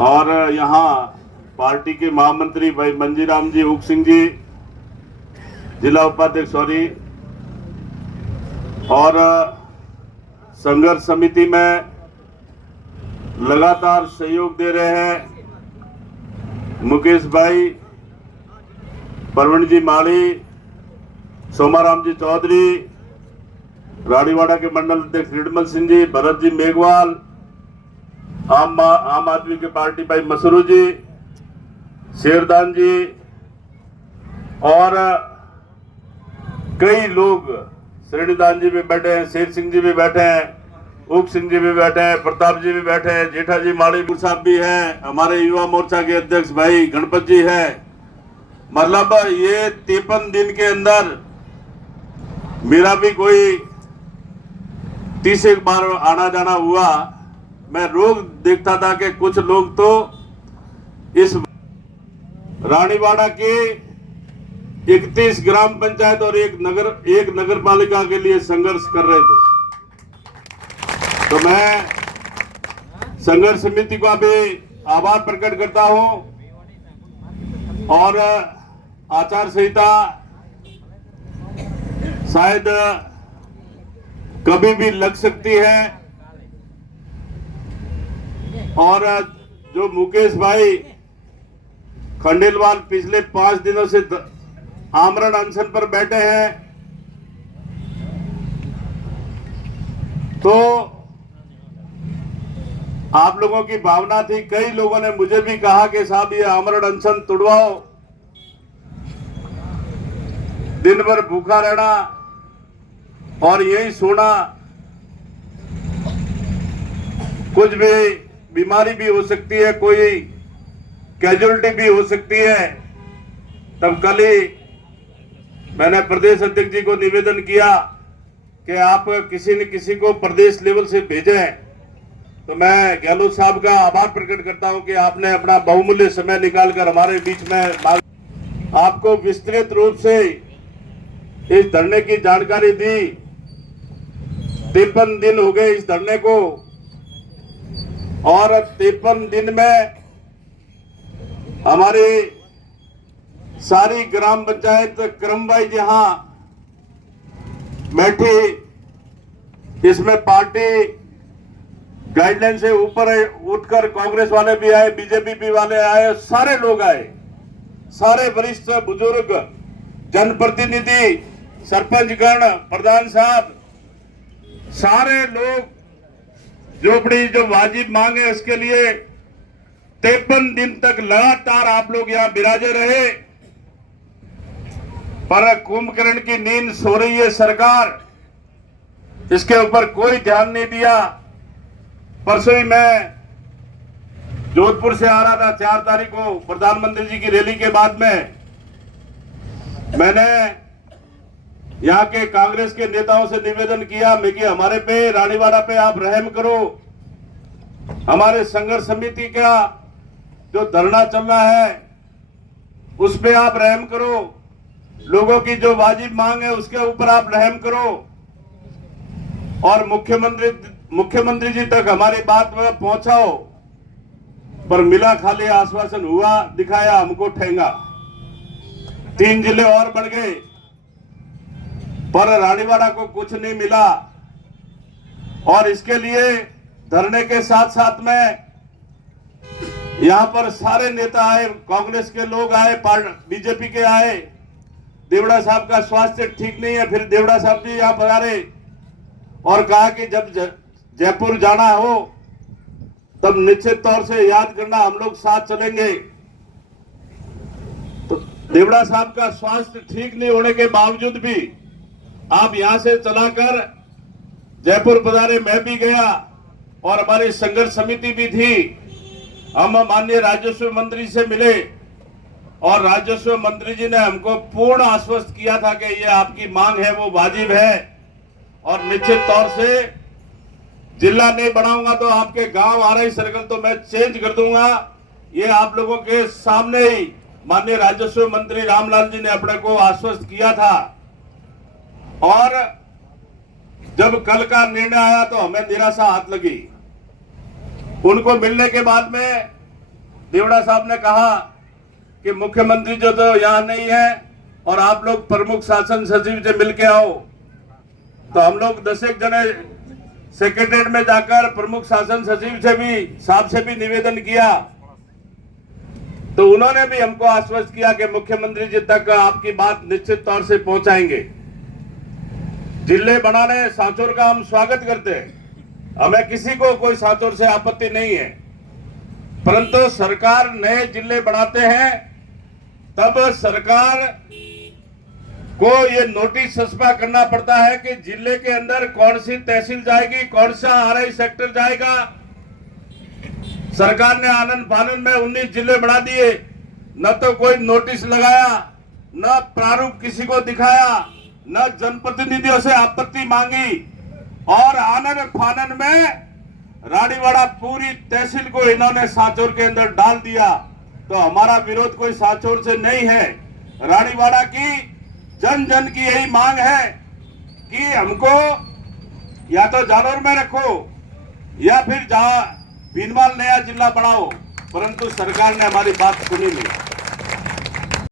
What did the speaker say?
और यहाँ पार्टी के महामंत्री भाई मंजीराम जी, हुक सिंह जी, जिला उपाध्यक्ष सॉरी, और संघर्ष समिति में लगातार सहयोग दे रहे हैं मुकेश भाई, प्रवीण जी माली, सोमाराम जी चौधरी, रानीवाड़ा के मंडल अध्यक्ष निर्मल सिंह जी, भरत जी मेघवाल, आम आदमी के पार्टी भाई मसरू जी, शेरदान जी, और कई लोग, श्रेणीदान जी भी बैठे हैं, शेर सिंह जी भी बैठे हैं, उप सिंह जी भी बैठे हैं, प्रताप जी भी बैठे हैं, जेठा जी माड़ी साहब भी हैं, हमारे युवा मोर्चा के अध्यक्ष भाई गणपत जी हैं। मतलब ये 53 दिन के अंदर मेरा भी कोई 30 एक बार आना जाना हुआ। मैं रोज देखता था कि कुछ लोग तो इस रानीवाड़ा के 31 ग्राम पंचायत और एक नगर पालिका के लिए संघर्ष कर रहे थे। तो मैं संघर्ष समिति का भी आभार प्रकट करता हूं, और आचार संहिता शायद कभी भी लग सकती है, और जो मुकेश भाई खंडेलवाल पिछले 5 दिनों से आमरण अनशन पर बैठे हैं, तो आप लोगों की भावना थी, कई लोगों ने मुझे भी कहा कि साहब ये आमरण अनशन तुड़वाओ, दिन भर भूखा रहना और यही सोना, कुछ भी बीमारी भी हो सकती है, कोई कैजुअलिटी भी हो सकती है। तब कल ही मैंने प्रदेश अध्यक्ष जी को निवेदन किया कि आप किसी न किसी को प्रदेश लेवल से भेजें। तो मैं गहलोत साहब का आभार प्रकट करता हूं कि आपने अपना बहुमूल्य समय निकालकर हमारे बीच में आपको विस्तृत रूप से इस धरने की जानकारी दी। 53 दिन हो गए इस धरने को, और 53 दिन में हमारी सारी ग्राम पंचायत क्रमवाइज यहां बैठी, इसमें पार्टी गाइडलाइन से ऊपर उठकर कांग्रेस वाले भी आए, बीजेपी भी वाले आए, सारे लोग आए, सारे वरिष्ठ बुजुर्ग, जनप्रतिनिधि, सरपंचगण, प्रधान साहब, सारे लोग जो अपनी जो वाजिब मांग है उसके लिए 53 दिन तक लगातार आप लोग यहां विराजे रहे। पर कुंभकर्ण की नींद सो रही है सरकार, इसके ऊपर कोई ध्यान नहीं दिया। परसों ही मैं जोधपुर से आ रहा था, 4 तारीख को प्रधानमंत्री जी की रैली के बाद में मैंने यहाँ के कांग्रेस के नेताओं से निवेदन किया मैं कि हमारे पे, रानीवाड़ा पे आप रहम करो, हमारे संघर्ष समिति का जो धरना चल रहा है उस पे आप रहम करो, लोगों की जो वाजिब मांग है उसके ऊपर आप रहम करो, और मुख्यमंत्री जी तक हमारी बात में पहुंचाओ। पर मिला खाली आश्वासन, हुआ दिखाया हमको ठेंगा। 3 जिले और बढ़ गए, पर रानीवाड़ा को कुछ नहीं मिला। और इसके लिए धरने के साथ साथ में यहां पर सारे नेता आए, कांग्रेस के लोग आए, बीजेपी के आए। देवड़ा साहब का स्वास्थ्य ठीक नहीं है, फिर देवड़ा साहब जी यहां पर आ रहे और कहा कि जब जयपुर जाना हो तब निश्चित तौर से याद करना, हम लोग साथ चलेंगे। तो देवड़ा साहब का स्वास्थ्य ठीक नहीं होने के बावजूद भी आप यहां से चलाकर जयपुर पधारे, मैं भी गया और हमारी संघर्ष समिति भी थी। हम माननीय राजस्व मंत्री से मिले और राजस्व मंत्री जी ने हमको पूर्ण आश्वस्त किया था कि ये आपकी मांग है वो वाजिब है, और निश्चित तौर से जिला नहीं बनाऊंगा तो आपके गांव आरई सर्कल तो मैं चेंज कर दूंगा। ये आप लोगों के सामने ही माननीय राजस्व मंत्री रामलाल जी ने अपने को आश्वस्त किया था। और जब कल का निर्णय आया तो हमें निराशा हाथ लगी। उनको मिलने के बाद में देवड़ा साहब ने कहा कि मुख्यमंत्री जो तो यहाँ नहीं है और आप लोग प्रमुख शासन सचिव से मिलके आओ। तो हम लोग 10 एक जने सेक्रेटरीट में जाकर प्रमुख शासन सचिव से भी साहब से भी निवेदन किया, तो उन्होंने भी हमको आश्वस्त किया कि मुख्यमंत्री जी तक आपकी बात निश्चित तौर से पहुंचाएंगे। जिले बनाने सांचौर का हम स्वागत करते हैं, हमें किसी को कोई सांचौर से आपत्ति नहीं है, परंतु सरकार नए जिले बनाते हैं तब सरकार को ये नोटिस सस्पा करना पड़ता है कि जिले के अंदर कौन सी तहसील जाएगी, कौन सा आरआई सेक्टर जाएगा। सरकार ने आनंद फानन में 19 जिले बढ़ा दिए, न तो कोई नोटिस लगाया, न प्रारूप किसी को दिखाया, न जनप्रतिनिधियों से आपत्ति मांगी, और आनंद फानन में रानीवाड़ा पूरी तहसील को इन्होंने सांचौर के अंदर डाल दिया। तो हमारा विरोध कोई सांचौर से नहीं है, रानीवाड़ा की जन जन की यही मांग है कि हमको या तो जालौर में रखो या फिर जहां भीनमाल नया जिला बनाओ, परंतु सरकार ने हमारी बात सुनी नहीं।